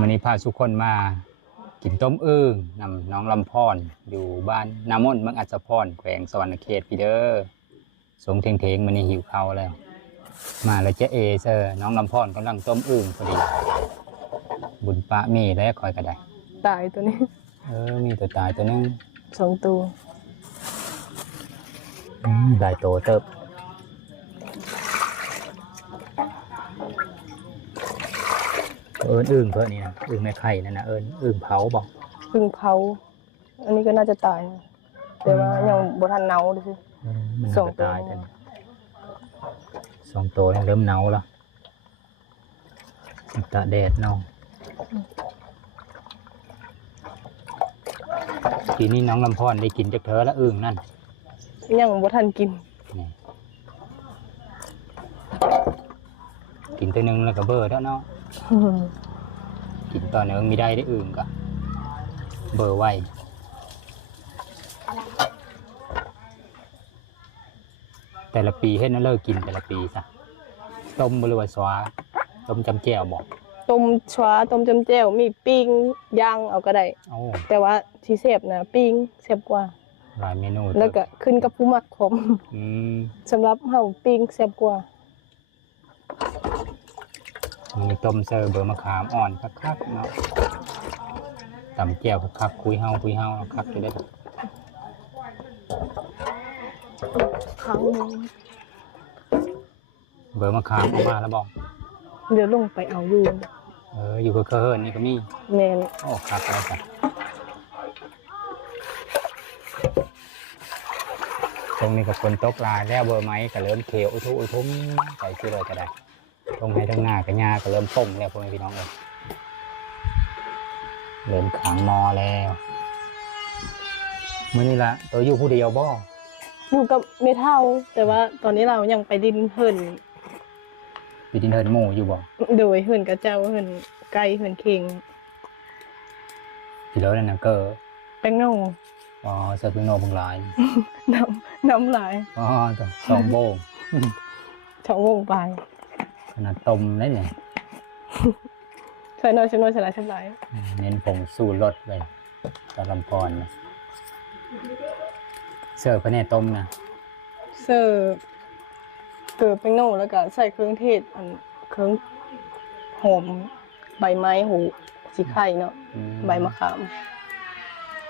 วันนี้พาทุกคนมากินต้มอึ่งนำน้องลำพรอยู่บ้านนามนเมืองอัศพรแขวงสวรรณเขตพี่เด้อสงเทงๆมันนี่หิวข้าวแล้วมาแล้วเจ๊เอเซอร์น้องลำพรกำลังต้มอึ่งพอดีบุญปะมีแล้วคอยกระไดตายตัวนี้มีตัวตายตัวนึง2 ตัวได้โตเติบอึ่งเพื่อนี่นะอึ่งในไข่นั่นนะอึ่งเผาบอกอึ่งเผาอันนี้ก็น่าจะตายนะแต่ว่ายังบ่ทันเน่าดูสิมันน่าจะตายแต่2 ตัวเริ่มเน่าแล้วตาแดดเน่าทีนี้น้องลำพรได้กินจากเธอแล้วอึ่งนั่นยังบ่ทันกินกินตัวนึงแล้วก็เบอร์แล้วเนาะกินตอนนึงไม่ได้อึ่งก็เบอร์ไว้แต่ละปีให้นั่นเลิกกินแต่ละปีซะต้มบริวารสวาต้มจำแจ่วบอกต้มชวาต้มจำแจ่วมีปิ้งย่างเอาก็ได้แต่ว่าที่แซ่บนะปิ้งแซ่บกว่าหลายเมนูแล้วก็ขึ้นกับผู้มักผมสำหรับเฮาปิ้งแซ่บกว่ามีต้มเซอร์เบอร์มะขามอ่อนคักๆเนาะตำแจ่วคักๆคุยเฮาคักจะได้ครั้งนึงเบอร์มะขามออกมาแล้วบอกเดี๋ยวลงไปเอาอยู่อยู่กับเคอร์นี่ก็มีแม่นโอ้คักแล้วจ้ะตรงนี้กับคนตกลายแล้วเบอร์ไม้ก็เริ่มเขียวทุ่มใส่ชื่อเลยก็ได้ตรงไหนตรงหน้ากับหญ้าก็เริ่มต้มแล้วพวกพี่น้องเลยเริ่มขังมอแล้วมื่อนี้ละตัวอยู่ผู้เดียวบ่อยู่กับเมทัลแต่ว่าตอนนี้เรายังไปดินเหินหมู่อยู่บ่โดยเหินกระเจ้าเหินไก่เหินเข่งพี่แล้วนั่นนะเกอแป้งโน่เสิร์ฟแป้งโน่บางลายน้ำลายตัว2 โบง2 โมงไปขนาดต้มได้เนี่ยใส่น้อยใส่หลายเน้นผงสูตรรสไปตะลำพรนะเสิร์ฟก็แน่ต้มนะเสิร์ฟเกิดเป็นโน่แล้วก็ใส่เครื่องเทศเครื่องหอมใบไม้หูสีไข่เนาะใบมะขาม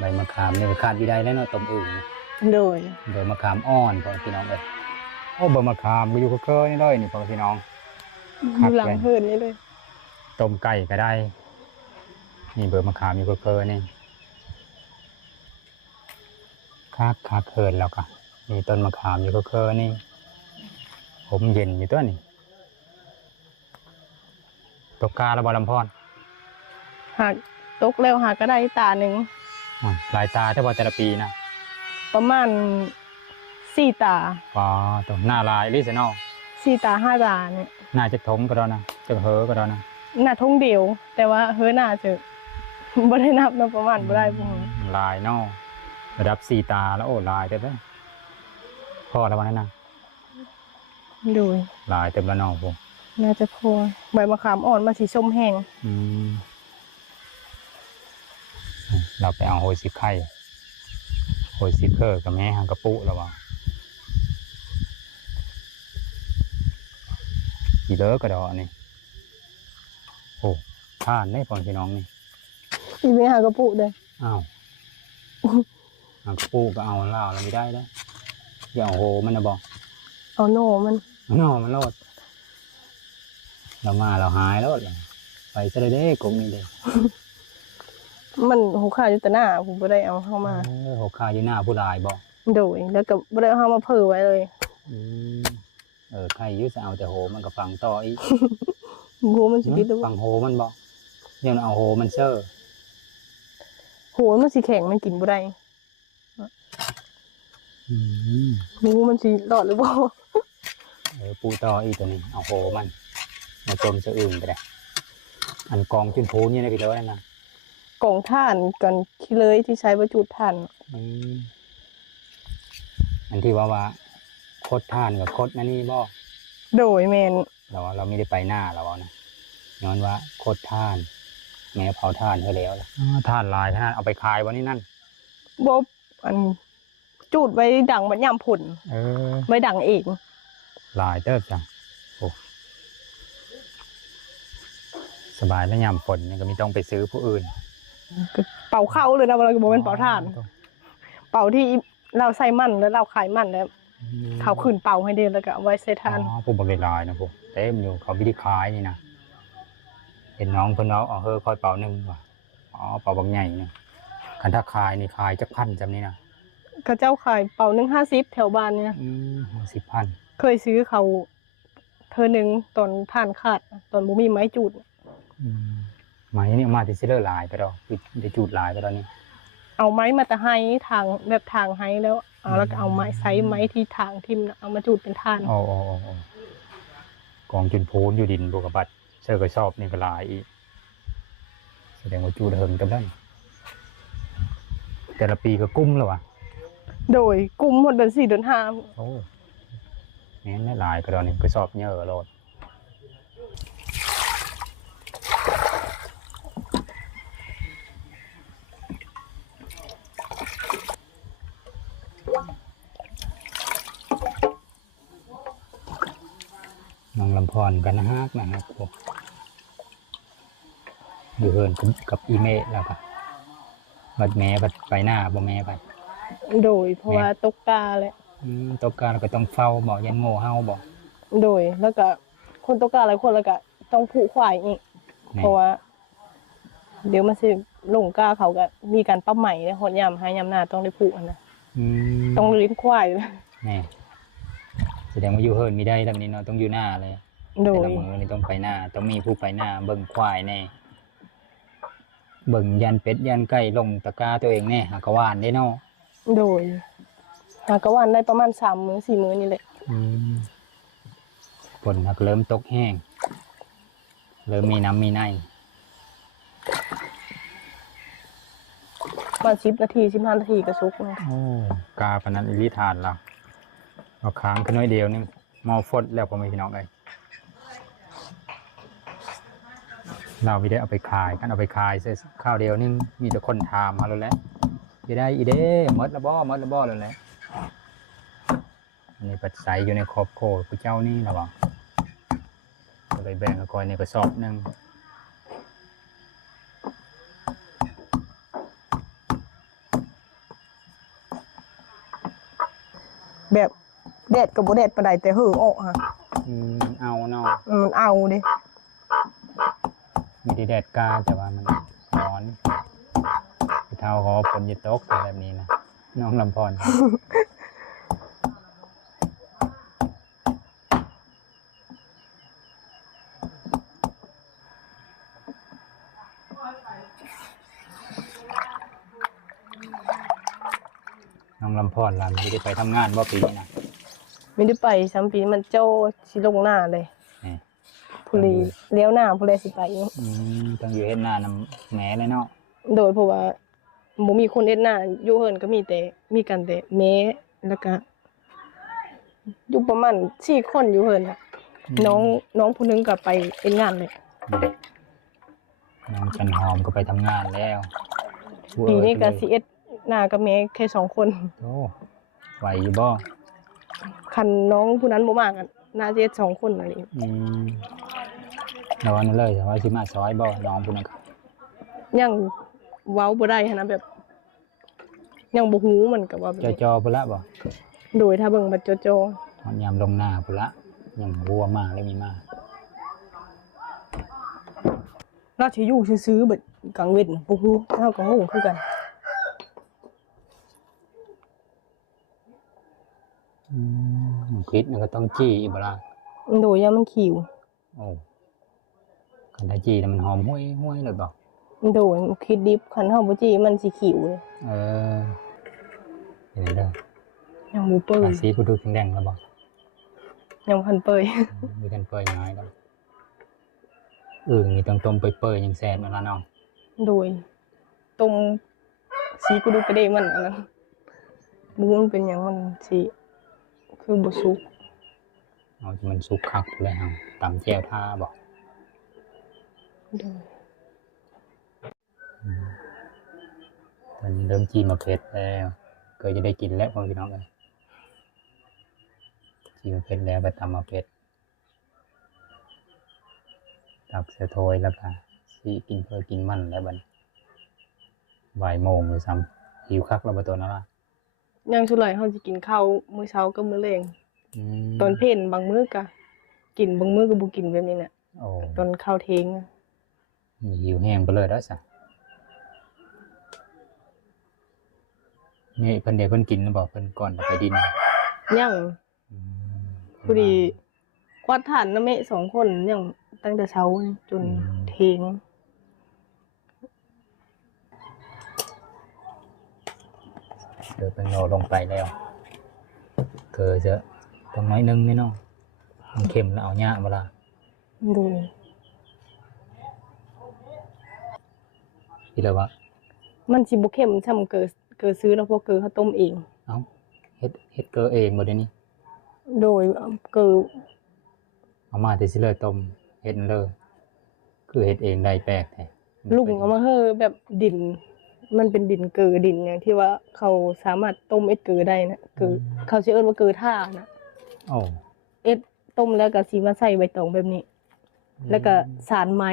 เนี่ยขาดวิได้แล้วเนาะต้มอึ่งโดยมะขามอ่อนพอพี่น้องเลยเบอร์มะขามไปอยู่กับเคยนี่เลยนี่พอพี่น้องอยู่หลังเหินนี่เลยต้มไก่ก็ได้นี่เบอร์มะขามอยู่กับเคยนี่คักเหินแล้วก็มีต้นมะขามอยู่กับเคยนี่ผมเย็นอยู่ตัวนี่ตกกาแล้วบอลลำพรหากตกแล้วหากก็ได้ตาหนึ่งหลายตาแต่ว่าแต่ละปีนะประมาณ4 ตาตัวหน้าลายลิซนอล4 ตา 5 ตาเนี่ยหน้าจะทงก็ได้นะจะเฮอก็ได้นะหน้าทงเดียวแต่ว่าเฮอหน้าจะไม่ได้นับนะประมาณไม่ได้พวกลายนอระดับ4 ตาแล้วลายเต็มเลยพ่อแล้ววันนั้นนะดูลายเต็มแล้วนอพวกน่าจะพอใบมะขามอ่อนมาสีส้มแห้งเราไปเอาโฮยซิไข่โฮยซิเคอร์กับแม่ฮังกระปุแล้ววะกี่เลิกกระดอนี่โอ้ท่านได้พอพี่น้องนี่อีแม่ฮังกระปุเลยฮังกระปุก็เอาเล่าเราไม่ได้แล้วอย่าเอาโฮมันนะบอกเอาโน่มันโลดเรามาเราหายแล้วไปซะเลยเด้กงนี่เด้มันหัวขาอยู่แต่หน้าผมไม่ได้เอาเข้ามาหัวขาอยู่หน้าผู้ลายบอกโดยแล้วก็ไม่ได้เอามาเผื่อไว้เลยใครยุ่จะเอาแต่โหมันก็ฟังต่ออีกโหมันสิบิดแล้วฟังโหมันบอกยังเอาโหมันเซอร์โหมันสีแข็งมันกินบ่ได้โหมันสีหลอดหรือเปล่าปูต่ออีกตัวนี้เอาโหมันมาจมจะอื่นไปเลยอันกองจุนโพนี่นะพี่เล้นะกองถ่านกันที่เลยที่ใช้บรรจุถ่านอันที่ว่าโคตรถ่านกับโคตรนั่นนี่บ่โดยแมนเราไม่ได้ไปหน้าเรานะย้อนว่าโคตรถ่าน แม่เผาถ่านให้แล้วล่ะถ่านหลายขนาดเอาไปขายวันนี้นั่น บ่อันจูดไว้ดังบัดยามผล เออ ไว้ดังเอง หลายเติบจังโอ้สบายแล้วยามฝนนี่ก็ไม่ต้องไปซื้อผู้อื่น ก็เป่าเข้าเลยนะเราก็บ่เป็นเป่าถ่าน เป่าที่เราใส่มันแล้วเราขายมันแล้วเขาขึ้นเป่าให้เด้แล้วก็เอาไว้ใส่ถ่าน อ๋อผู้บริลายนะพวกเต็มอยู่เขาวิธีขายนี่นะเห็นน้องเพิ่นเอาเฮ้อคอยเป่าหนึ่งว่ะอ๋อเป่าบางใหญ่เนี่ยคันถ้าขายนี่ขายจักพันจำนี่นะ เขาเจ้าขายเป่า150แถวบ้านนี่นะ 50,000 เคยซื้อเขาเธอหนึ่งตอนถ่านขาดตอนบ่มีไม้จูด ไม้นี่เอามาที่ซิเลอร์ลายไปดอกได้จูดลายไปตอนนี้ เอาไม้มาแต่ให้ทางแบบทางให้แล้วเอาแล้วก็เอาไม้ไซส์ไม้ที่ทางทิ่มน่ะเอามาจูดเป็นถ่าน โอ้กองจนโพนอยู่ดินบวกกับบัดเสื้อกระสอบนี่ก็ลายอีกแสดงว่าจูดเหิงกันได้แต่ละปีก็กุ้มแล้ววะ โดยกลุ่มหมดเดือน4เดือน โอ้แม่นได้หลายก็ตอนนี้กระสอบเยอะโลดน้องลำพรกันนะครับพวกอยู่เฮินกับอีเมลแล้วก็บัดแม่บัดไปหน้าบ่แม่ไป 5โดยเพราะว่าตกกาแหละ ตบการเราก็ต้องเฝ้าบอกยันโง่เฮาบอก โดยแล้วก็คนตกกาหลายคนแล้วก็ต้องผูกควายอีกเพราะว่า เดี๋ยวมันสิลงกาเขาก็มีการปรับใหม่เลยหดยามให้ยามหน้าต้องได้ผูกอันนะต้องเลี้ยงควายเลย แน่แสดงว่าอยู่เฮินมีได้แบบนี้เนาะต้องอยู่หน้าเลย โด แต่ ย ละมือนี่ต้องไปหน้าต้องมีผู้ไปหน้าเบิ่งควายแน่เบิ่งยันเป็ดยันไก่ลงตะกร้าตัวเองแน่หากะวานได้เนาะ โดยหากวันได้ประมาณ3 มื้อ 4 มื้อนี่แหละ ฝนหักเริ่มตกแห้งเริ่มมีน้ำมีใน ประมาณ10 นาที 15 นาทีก็สุกนะ โอ้กาปนันอิริทานเราเอาค้างขึ้นน้อยเดียวนี่มอฟดแล้วผมไม่พี่น้องเลยเราไม่ได้เอาไปขายกันเอาไปขายเสียข้าวเดียวนี่มีแต่คนถามมาแล้วแหละจะได้อีเด้มดละบ่แล้วแหละอันนี้ปัจจัยอยู่ในครอบครัวพระเจ้านี่หรอวะก็เลยแบ่งก้อยในกระสอบหนึ่ง แบบแดดก็บ่แดดปานใดแต่หึงออกฮะ เอาเนาะ มันเอาดิ มีที่แดดกาแต่ว่ามันร้อนไปเท้าหอฝนจะตกแบบนี้นะน้องลำพร น้องลำพรล่ะไม่ได้ไปทำงานบ่ปีนี้นะ ไม่ได้ไปซ้ํปีมันเจ้าสิลงหน้าเลย นี่ ผู้ลีเลี้ยวหน้าผู้ใดสิไป ต้องอยู่เฮ็ดหน้านำแหมเลยเนาะ โดยเพราะว่าบ่มีคนเฮ็ดหน้าอยู่เฮินก็มีกันแต่แม่แล้วก็อยู่ประมาณ4 คนอยู่เฮินน่ะน้องผู้หนึงก็ไปเฮ็ดงานเลย น้องจันหอมก็ไปทำงานแล้ว ปีนี้ก็สิเอ็ดหน้ากับแม่แค่2 คน โอ้ไหวอยู่บ่ คันน้องผู้นั้นบ่มากันน่าจะเอ็ด2 คนนั่นเอง แล้ววันนั้นเลยแต่ว่าสิมาซอยบ่น้องพุ่นน่ะ ยังเว้าบ่ได้หันนะแบบ ยังบ่ฮู้มันก็ว่าแบบนี้ จอพุ่นละบ่ โดยถ้าเบิ่งบัดโจ ตอนยามลงหน้าพุ่นละยังหัวมาเลยมีมา เราสิอยู่ซื่อๆเบิดกลางเว้นบ่ฮู้เฮาก็งงคือกัน มันคิดมันก็ต้องจี้อีกบ่ล่ะ โดยยามมันขิว โอ้คันถ้าจี้แล้วมันหอมห้วยเลยบ่ โดยคิดดิบคันเฮาบ่จีมันสิขิวเลย เออเห็นเด้อ ยังบ่เปื่อย สีผู้ดูแดงๆแล้วบ่ ยังบ่ทันเปื่อย มีกันเปื่อยน้อยแล้วนี่ต้องต้มเปื่อยๆยังแซ่บนั่นล่ะเนาะ โดยต้มสีกระดูกกระเดมันอันนั้นบ่รู้มันเป็นหยังมันสิคือบ่สุก เอาที่มันสุกคักเลยเฮาตำแจ่วท่าบ่ โดย เริ่มจีมาเผ็ดแล้วก็จะได้กินแล้วพ่อพี่น้องเลยจีมาเผ็ดแล้วไปตำมาเผ็ดตักเสโทยแล้วก็สิกินเพื่อกินมันแล้วบัดบ่ายโมงเลยซ้ำหิวคักแล้วบ่ตัวนั่นล่ะ ยังสุดเลยเฮาสิกินข้าวมื้อเช้ากับมื้อแลง ม ตอนเพ็ญบางมื้อก็กินบางมื้อก็บ่กินแบบนี้น่ะ โอ้ ตอนข้าวเที่ยงอะ หิวแห้งไปเลยแล้วซะนี่เพิ่นเดี๋ยวเพิ่นกินแล้วบอกเพิ่นก่อนจะไปดิน ยัง อืม พอดีควัดฐานนะแม่2คนยังตั้งแต่เช้าจนเที่ยง เดี๋ยวเป็นโนลงไปแล้วเกิดจะต้องน้อยนึงนี่เนาะมันเค็มแล้วเอาหญ้ามาละ ดู พี่เลยว่า มันสิบ่เข้มช่ำเกลือซื้อแล้วพวกเกลือเขาต้มเอง เอ้าเฮ็ดเกลือเองบ่เดี๋ยวนี้ โดยเกลือ เอามาแต่สิเลยต้มเฮ็ดเลยคือเฮ็ดเองได้แปลกแท้ ลุงเอามาเฮ้อแบบดิน มันเป็นดินเกลือดินอย่างที่ว่าเขาสามารถต้มเอ็ดเกลือได้นะเกลือเขาสิเอิ้นว่าเกลือท่านะ โอ้ เอ็ดต้มแล้วก็สิมาใส่ใบตองแบบนี้ แล้วก็สารไม้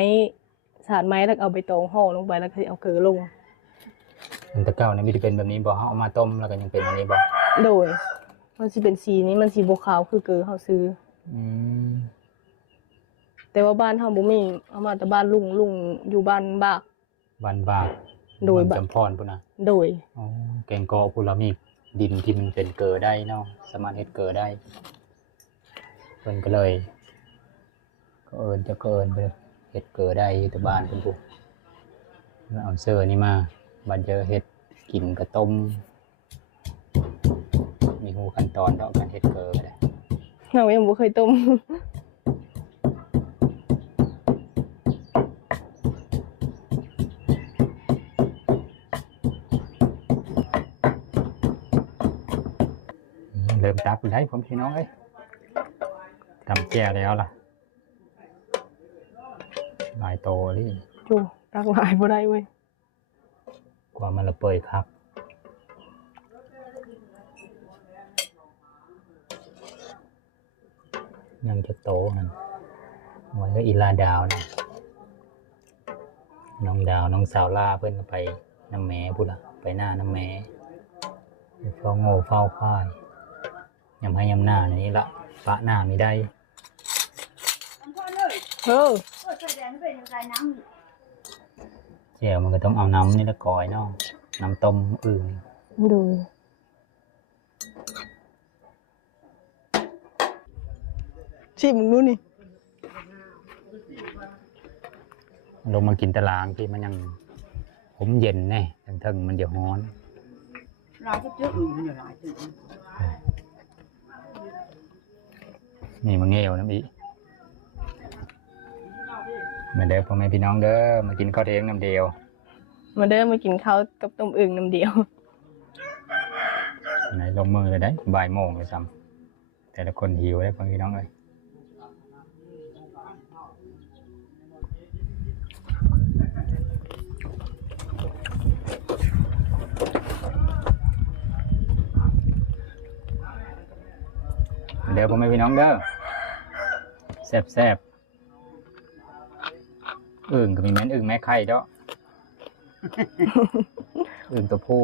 แล้วก็เอาใบตองห่อลงไปแล้วก็สิเอาเกลือลง มันแตะเก่านี่มีที่เป็นแบบนี้บ่เฮาเอามาต้มแล้วก็ยังเป็นอันนี้บ่ โดย มันสิเป็นสีนี้มันสิบ่ขาวคือเกลือเขาซื้อ อืม แต่ว่าบ้านเฮาบ่มีเอามาแต่บ้านลุงอยู่บ้านบาก บ้านบาก โดย บ้านจำพรพุ่นน่ะ โดย อ๋อแกงกอพุ่นละมีดินที่มันเป็นเกลือได้เนาะสามารถเฮ็ดเกลือได้เพิ่นก็เลยก็เอิ้นไปเฮ็ดเกลือได้อยู่แต่บ้านเพิ่นพุแล้วเอาเสื้อนี่มาบัดเจอเฮ็ดกินกระต้มมีฮู้ขั้นตอนเนาะการเฮ็ดเกลือก็ได้ เรายังบ่เคยต้ม เริ่มตับได้ผมพี่น้องเอ้ยทำแก่แล้วล่ะหลายโตเลย จูตักหลายบ่ได้เว้ย กว่ามันละเปยครับยังจะโตมันไว้ก็อีลาดาวนะน้องดาวน้องสาวล่าเพิ่นไปน้ำแหม่พุ่นละไปหน้าน้ำแหม่ไปเฝ้าโง่เฝ้าควายยำให้ยำหน้านี่ละปะหน้าไม่ได้ เออ แจ่วมันก็ต้องเอาน้ำนี่ละก่อยเนาะน้ำต้มอึ่ง ดูชิมมึงดูนี่ ลงมากินตารางที่มันยังผมเย็นแน่ทั้งๆมันเดี๋ยวร้อน ร้านtrước mình nhiều loại từ นี่มาเงี้ยวน้ำอีมาเด้อพ่อแม่พี่น้องเด้อมากินข้าวเที่ยงน้ำเดียว มาเด้อมากินข้าวกับต้มอึ่งน้ำเดียว ไหนลงมือเลยได้บ่ายโมงเลยซ้ำแต่ละคนหิวได้พ่อแม่พี่น้องเลยเดี๋ยวพ่อแม่พี่น้องเด้อแซ่บอึ่งก็มีแม่นอึ่งแม่ไข่เด้อ อึ่งตัวผู้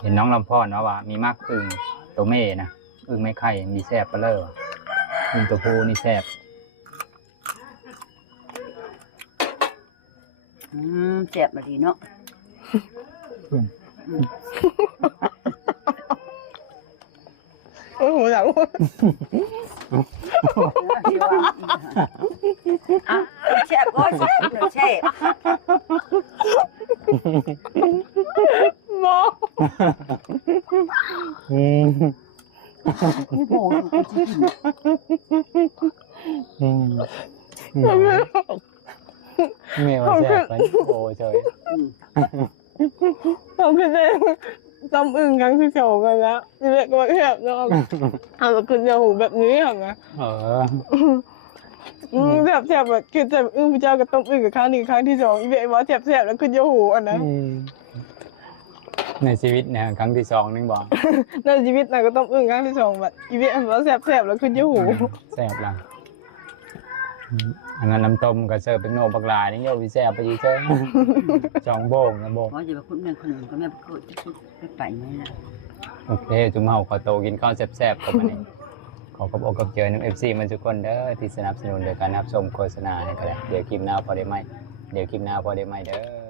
เห็นน้องลำพอนว่ามีมากอึ่งตัวเม่นะอึ่งแม่ไข่มีแซ่บปะเลออึ่งตัวผู้นี่แซ่บ đẹp mà thì nó โอ้โหหลัง à chẹp gói chẹp nữa chẹp มอง bổ nghe mà dẹp đấy ôi trời เราคือได้ต้มอึ่งครั้งที่2กันแล้วนี่แหละก็แคบแล้วเอาแล้วกินยาหูแบบนี้เหรอไง แบบแซ่บแบบกินแต่อึ่งพี่เจ้ากับต้มอึ่งกับครั้งนี้ครั้งที่2อีเบะว่าแซ่บแล้วกินยาหูอันนั้น ในชีวิตเนี่ยครั้งที่สองนึงบอก ในชีวิตน่ะก็ต้มอึ่งครั้งที่สองแบบอีเวนต์ว่าแซ่บๆแล้วขึ้นยี่หู แซ่บลังอันนั้นน้ำต้มก็เสิร์ฟเป็นโนบักลานี่โยวิแซ่บไปอีกเจ้า จองโบงนะโบง เพราะจะมาคุณแม่คนอื่นก็แม่ไปเกิดไปไหมล่ะ โอเคจุ่มเฮาขอโตกินข้าวแซ่บๆกับมันนี่ขอขอบอกกับเจอน้ำ FC มันทุกคนเด้อที่สนับสนุนโดยการรับชมโฆษณาให้ก็ได้เดี๋ยวคลิปหน้าพอได้ไหมเด้อ